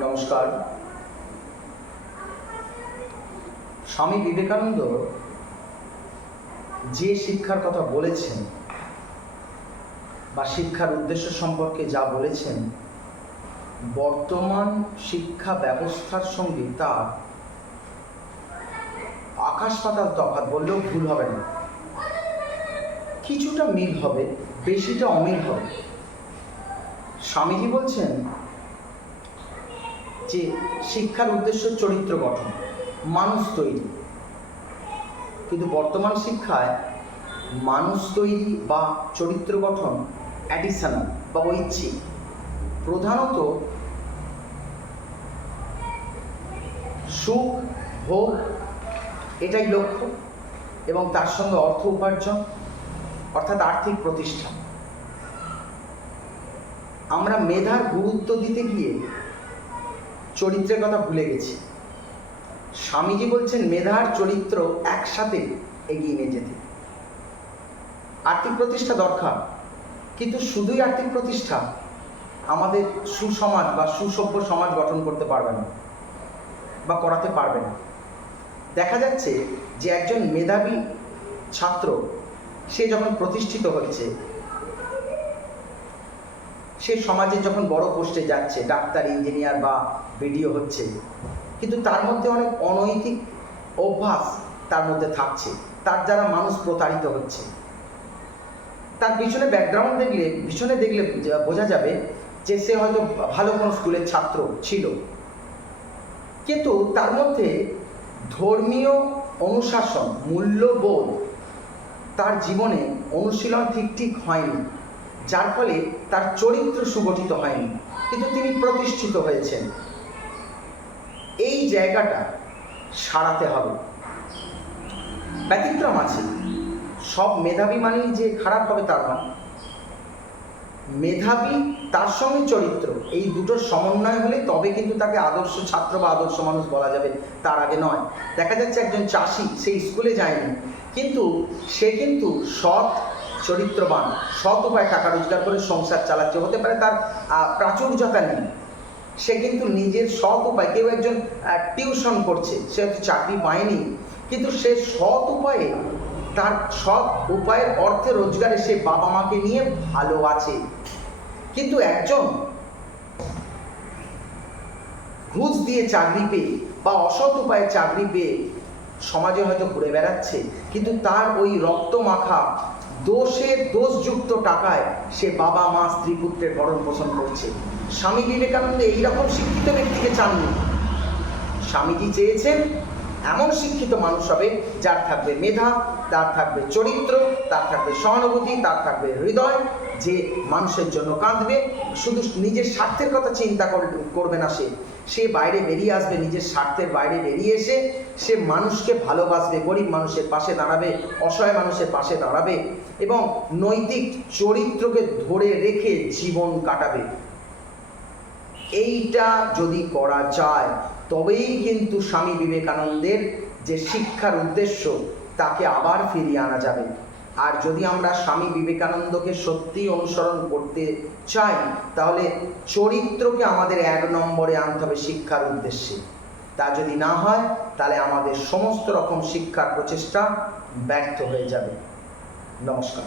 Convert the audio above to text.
নমস্কার। স্বামী বিবেকানন্দ যে শিক্ষার কথা বলেছেন বা শিক্ষার উদ্দেশ্য সম্পর্কে যা বলেছেন, বর্তমান শিক্ষা ব্যবস্থার সঙ্গে তার আকাশ পাতাল তফাৎ বললেও ভুল হবে না। কিছুটা মিল হবে, বেশিটা অমিল হবে। স্বামীজি বলছেন যে শিক্ষার উদ্দেশ্য চরিত্র গঠন, মানুষ তৈরি। কিন্তু বর্তমান শিক্ষায় মানুষ তৈরি বা চরিত্র গঠন অ্যাডিশনাল বা ঐচ্ছিক। প্রধানত সুখ ভোগ এটাই লক্ষ্য, এবং তার সঙ্গে অর্থ উপার্জন অর্থাৎ আর্থিক প্রতিষ্ঠা। আমরা মেধার গুরুত্ব দিতে গিয়ে চরিত্রের কথা ভুলে গেছি। স্বামীজি বলছেন মেধার চরিত্র একসাথে এগিয়ে নিয়ে যেতে। আর্থিক প্রতিষ্ঠা দরকার, কিন্তু শুধুই আর্থিক প্রতিষ্ঠা আমাদের সুসমাজ বা সুসভ্য সমাজ গঠন করতে পারবে না বা করাতে পারবে না। দেখা যাচ্ছে যে একজন মেধাবী ছাত্র সে যখন প্রতিষ্ঠিত হচ্ছে, সে সমাজে যখন বড় পোস্টে যাচ্ছে, ডাক্তার, ইঞ্জিনিয়ার বা বিডিও হচ্ছে, কিন্তু তার মধ্যে অনেক অনৈতিক অভ্যাস তার মধ্যে থাকছে, তার দ্বারা মানুষ প্রতারিত হচ্ছে। তার পিছনে ব্যাকগ্রাউন্ড দেখলে বোঝা যাবে যে সে হয়তো ভালো কোনো স্কুলের ছাত্র ছিল, কিন্তু তার মধ্যে ধর্মীয় অনুশাসন, মূল্যবোধ তার জীবনে অনুশীলন ঠিক হয়নি, যার ফলে তার চরিত্র সুগঠিত হয়নি, কিন্তু তিনি প্রতিষ্ঠিত হয়েছেন। এই জায়গাটা সারাতে হবে। ব্যতিক্রম আছে, সব মেধাবী মানেই যে খারাপ হবে তার নয়। মেধাবী তার সঙ্গে চরিত্র, এই দুটোর সমন্বয় হলে তবে কিন্তু তাকে আদর্শ ছাত্র বা আদর্শ মানুষ বলা যাবে, তার আগে নয়। দেখা যাচ্ছে একজন চাষি, সেই স্কুলে যায়নি, কিন্তু সে কিন্তু সৎ চরিত্রবান, সৎ উপায়ে টাকা রোজগার করে সংসার চালাচ্ছে। হতে পারে তার প্রাচুর্যতা নেই, সে কিন্তু নিজের সৎ উপায়, কেউ একজন টিউশন করছে, সে হয়তো চাকরি পায়নি, কিন্তু সে সৎ উপায়ে, তার সৎ উপায়ের অর্থে রোজগারে সে বাবা মাকে নিয়ে ভালো আছে। কিন্তু একজন ঘুষ দিয়ে চাকরি পেয়ে বা অসৎ উপায়ে চাকরি পেয়ে সমাজে হয়তো ঘুরে বেড়াচ্ছে, কিন্তু তার ওই রক্ত মাখা দোষযুক্ত টাকায় সে বাবা মা স্ত্রী পুত্রের ভরণ পোষণ করছে। স্বামী বিবেকানন্দ এইরকম শিক্ষিত ব্যক্তিকে চাননি। স্বামীজি চেয়েছেন এমন শিক্ষিত মানুষ হবে যার থাকবে মেধা, তার থাকবে চরিত্র, তার থাকবে সহানুভূতি, তার থাকবে হৃদয়, যে মানুষের জন্য কাঁদবে, শুধু নিজের স্বার্থের কথা চিন্তা করবে না। সে বাইরে বেরিয়ে আসবে, নিজের স্বার্থের বাইরে বেরিয়ে এসে সে মানুষকে ভালোবাসবে, গরিব মানুষের পাশে দাঁড়াবে, অসহায় মানুষের পাশে দাঁড়াবে, এবং নৈতিক চরিত্রকে ধরে রেখে জীবন কাটাবে। এইটা যদি করা যায় তবেই কিন্তু স্বামী বিবেকানন্দের যে শিক্ষার উদ্দেশ্য তাকে আবার ফিরিয়ে আনা যাবে। আর যদি আমরা স্বামী বিবেকানন্দকে সত্যি অনুসরণ করতে চাই, তাহলে চরিত্রকে আমাদের 1 নম্বরে আনতে হবে শিক্ষার উদ্দেশ্যে। তা যদি না হয়, তাহলে আমাদের সমস্ত রকম শিক্ষার প্রচেষ্টা ব্যর্থ হয়ে যাবে। নমস্কার।